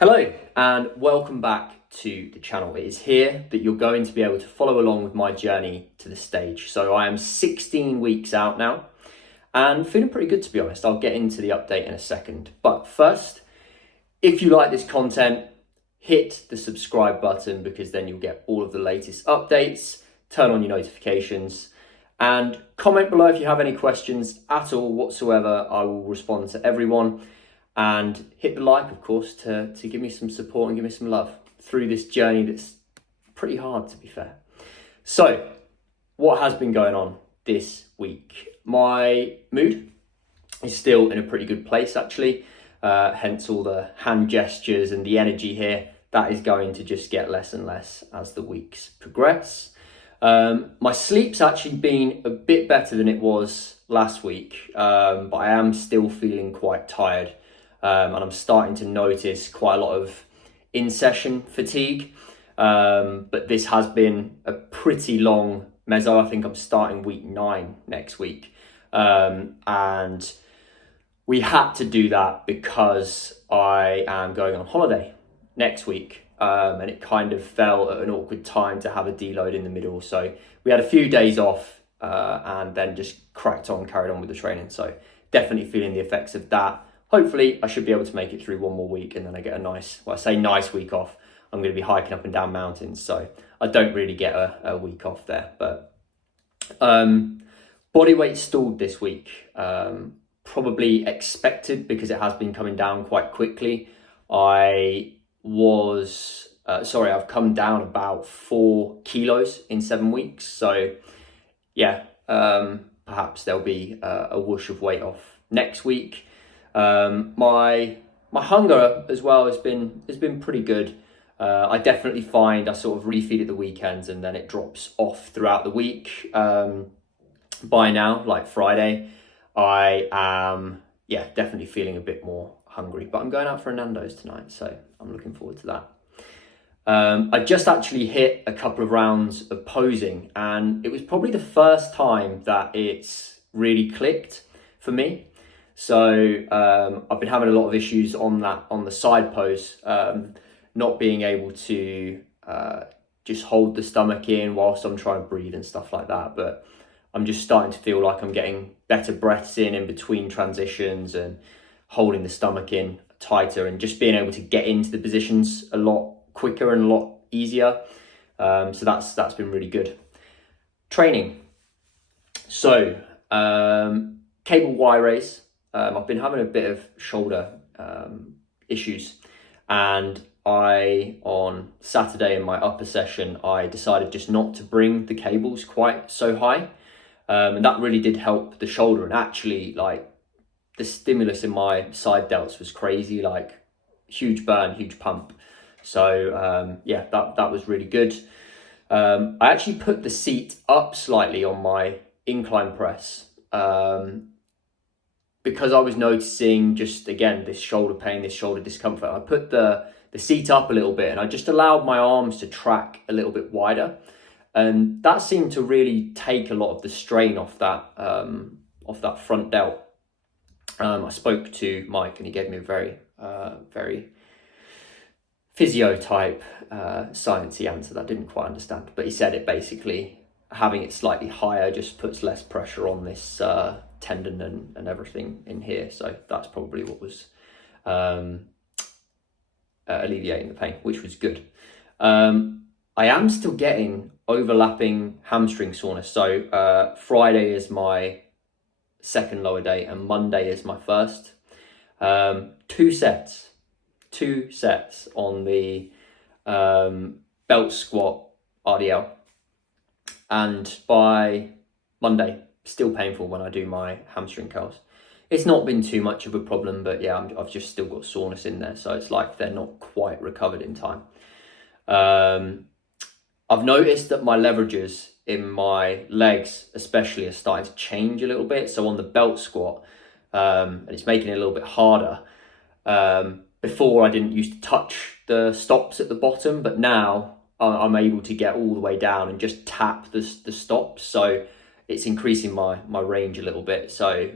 Hello and welcome back to the channel. It is here that you're going to be able to follow along with my journey to the stage. So I am 16 weeks out now and feeling pretty good, to be honest. I'll get into the update in a second. But first, if you like this content, hit the subscribe button because then you'll get all of the latest updates, turn on your notifications, and comment below if you have any questions at all whatsoever. I will respond to everyone. And hit the like, of course, to give me some support and give me some love through this journey that's pretty hard, to be fair. So, what has been going on this week? My mood is still in a pretty good place, actually. Hence all the hand gestures and the energy here. That is going to just get less and less as the weeks progress. My sleep's actually been a bit better than it was last week, but I am still feeling quite tired. And I'm starting to notice quite a lot of in-session fatigue. But this has been a pretty long meso. I think I'm starting week 9 next week. And we had to do that because I am going on holiday next week. And it kind of fell at an awkward time to have a deload in the middle. So we had a few days off and then just carried on with the training. So definitely feeling the effects of that. Hopefully, I should be able to make it through one more week and then I get a nice week off. I'm going to be hiking up and down mountains, so I don't really get a week off there. But body weight stalled this week. Probably expected because it has been coming down quite quickly. I've come down about 4 kilos in 7 weeks. So yeah, perhaps there'll be a whoosh of weight off next week. My hunger as well has been pretty good. I definitely find I sort of refeed at the weekends and then it drops off throughout the week. By now, like Friday, I am definitely feeling a bit more hungry, but I'm going out for a Nando's tonight, so I'm looking forward to that. I just actually hit a couple of rounds of posing and it was probably the first time that it's really clicked for me. So I've been having a lot of issues on the side pose, not being able to just hold the stomach in whilst I'm trying to breathe and stuff like that. But I'm just starting to feel like I'm getting better breaths in between transitions and holding the stomach in tighter and just being able to get into the positions a lot quicker and a lot easier. So that's been really good. Training. So cable Y raise. I've been having a bit of shoulder issues, and on Saturday in my upper session, I decided just not to bring the cables quite so high, and that really did help the shoulder. And actually, like, the stimulus in my side delts was crazy, like huge burn, huge pump. So that was really good. I actually put the seat up slightly on my incline press. Because I was noticing just, again, this shoulder pain, this shoulder discomfort. I put the seat up a little bit and I just allowed my arms to track a little bit wider. And that seemed to really take a lot of the strain off that front delt. I spoke to Mike and he gave me a very physio type sciencey answer that I didn't quite understand. But he said it basically, having it slightly higher just puts less pressure on this tendon and everything in here. So that's probably what was alleviating the pain, which was good. I am still getting overlapping hamstring soreness. So Friday is my second lower day and Monday is my first. 2 sets on the belt squat RDL. And by Monday, still painful when I do my hamstring curls. It's not been too much of a problem, but yeah, I've just still got soreness in there. So it's like they're not quite recovered in time. I've noticed that my leverages in my legs especially are starting to change a little bit. So on the belt squat, and it's making it a little bit harder. Before I didn't used to touch the stops at the bottom, but now I'm able to get all the way down and just tap the stops. So it's increasing my range a little bit. So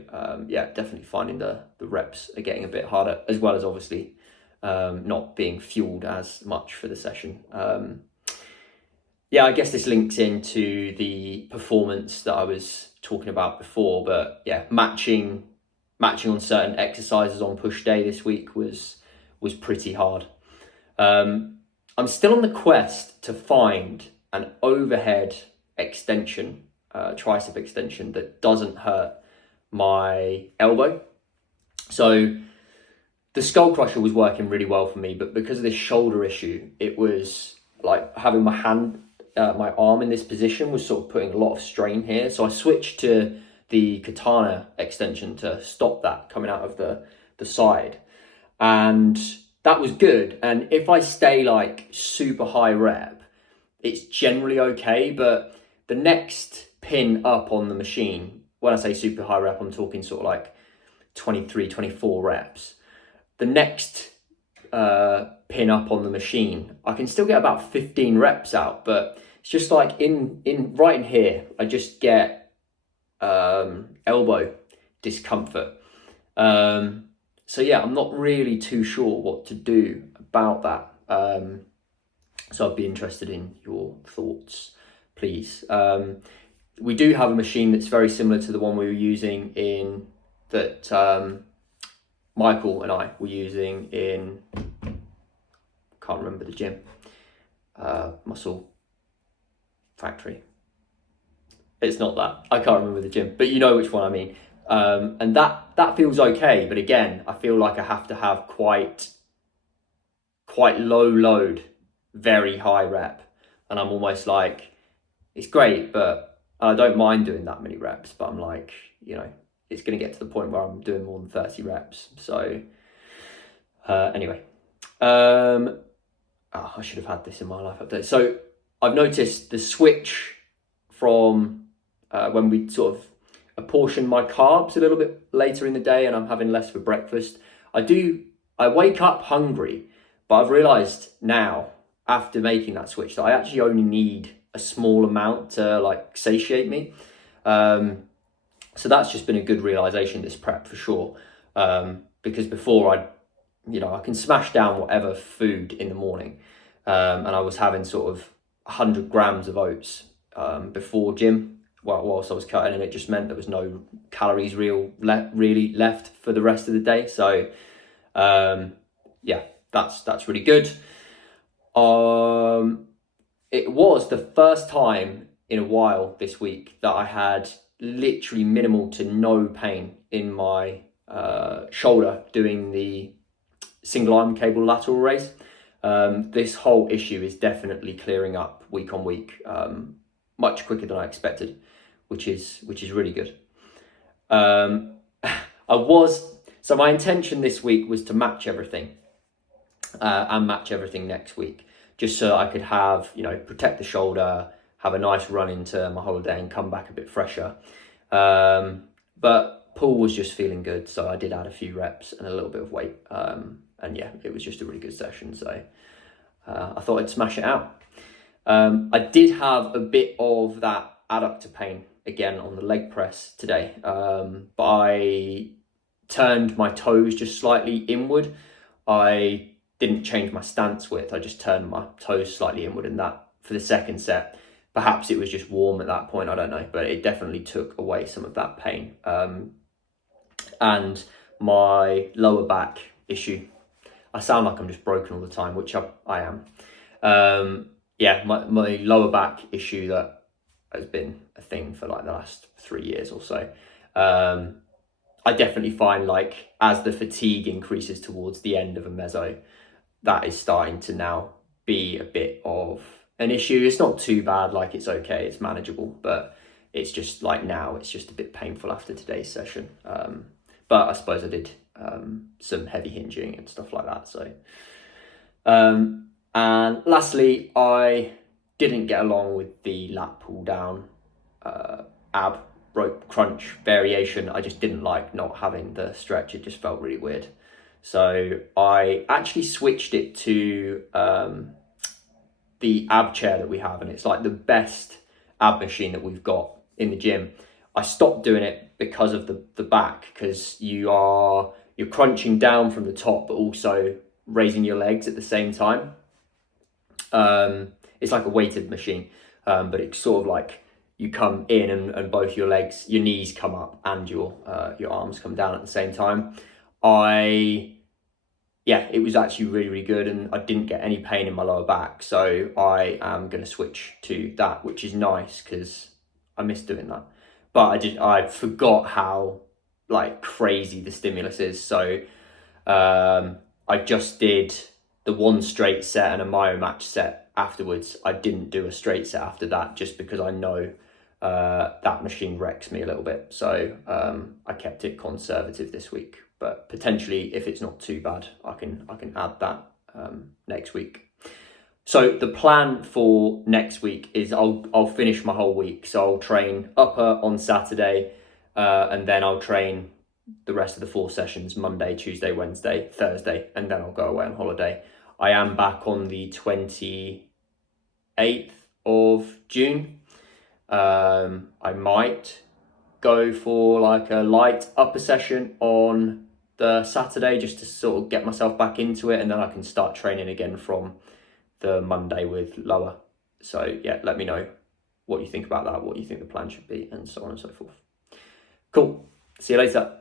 definitely finding the reps are getting a bit harder, as well as obviously not being fueled as much for the session. Yeah, I guess this links into the performance that I was talking about before, but yeah, matching on certain exercises on push day this week was pretty hard. I'm still on the quest to find an overhead extension, tricep extension that doesn't hurt my elbow. So the skull crusher was working really well for me, but because of this shoulder issue, it was like having my arm in this position was sort of putting a lot of strain here. So I switched to the katana extension to stop that coming out of the side. And that was good. And if I stay like super high rep, it's generally okay. But the next pin up on the machine, when I say super high rep, I'm talking sort of like 23, 24 reps. The next pin up on the machine, I can still get about 15 reps out, but it's just like in right in here, I just get elbow discomfort. So yeah, I'm not really too sure what to do about that. So I'd be interested in your thoughts, please. We do have a machine that's very similar to the one we were using in that Michael and I were using in, can't remember the gym, Muscle Factory. It's not that. I can't remember the gym, but you know which one I mean. And that feels okay, but again, I feel like I have to have quite low load, very high rep, and I'm almost like, it's great, but I don't mind doing that many reps, but I'm like, you know, it's going to get to the point where I'm doing more than 30 reps. So anyway, I should have had this in my life update. So I've noticed the switch from when we sort of apportion my carbs a little bit later in the day and I'm having less for breakfast. I wake up hungry, but I've realized now after making that switch that I actually only need a small amount to like satiate me. So that's just been a good realization this prep for sure. Because before I can smash down whatever food in the morning. And I was having sort of 100 grams of oats before gym, whilst I was cutting, and it just meant there was no calories really left for the rest of the day. So yeah, that's really good. It was the first time in a while this week that I had literally minimal to no pain in my shoulder doing the single arm cable lateral raise. This whole issue is definitely clearing up week on week, much quicker than I expected, which is really good. So my intention this week was to match everything and match everything next week, just so I could have, protect the shoulder, have a nice run into my holiday and come back a bit fresher. But pull was just feeling good, so I did add a few reps and a little bit of weight. And yeah, it was just a really good session, so I thought I'd smash it out. I did have a bit of that adductor pain again on the leg press today, but I turned my toes just slightly inward. I didn't change my stance width, I just turned my toes slightly inward, and that for the second set, perhaps it was just warm at that point, I don't know, but it definitely took away some of that pain. And my lower back issue, I sound like I'm just broken all the time, which I am. Yeah, my lower back issue that has been a thing for like the last 3 years or so. I definitely find like as the fatigue increases towards the end of a meso, that is starting to now be a bit of an issue. It's not too bad, like it's okay, it's manageable, but it's just like now it's just a bit painful after today's session. But I suppose I did some heavy hinging and stuff like that. So, and lastly, I didn't get along with the lat pull down ab rope crunch variation. I just didn't like not having the stretch. It just felt really weird. So I actually switched it to the ab chair that we have, and it's like the best ab machine that we've got in the gym. I stopped doing it because of the back, because you're crunching down from the top, but also raising your legs at the same time. It's like a weighted machine, but it's sort of like you come in and both your legs, your knees come up and your arms come down at the same time. It was actually really, really good, and I didn't get any pain in my lower back. So I am going to switch to that, which is nice because I miss doing that. But I forgot how like crazy the stimulus is. So I just did the one straight set and a myo match set afterwards. I didn't do a straight set after that just because I know that machine wrecks me a little bit. So I kept it conservative this week, but potentially if it's not too bad, I can add that next week. So the plan for next week is I'll finish my whole week. So I'll train upper on Saturday, and then I'll train the rest of the 4 sessions Monday, Tuesday, Wednesday, Thursday, and then I'll go away on holiday. I am back on the 28th of June. I might go for like a light upper session on the Saturday just to sort of get myself back into it, and then I can start training again from the Monday with lower. So yeah, let me know what you think about that, what you think the plan should be, and so on and so forth. Cool. See you later.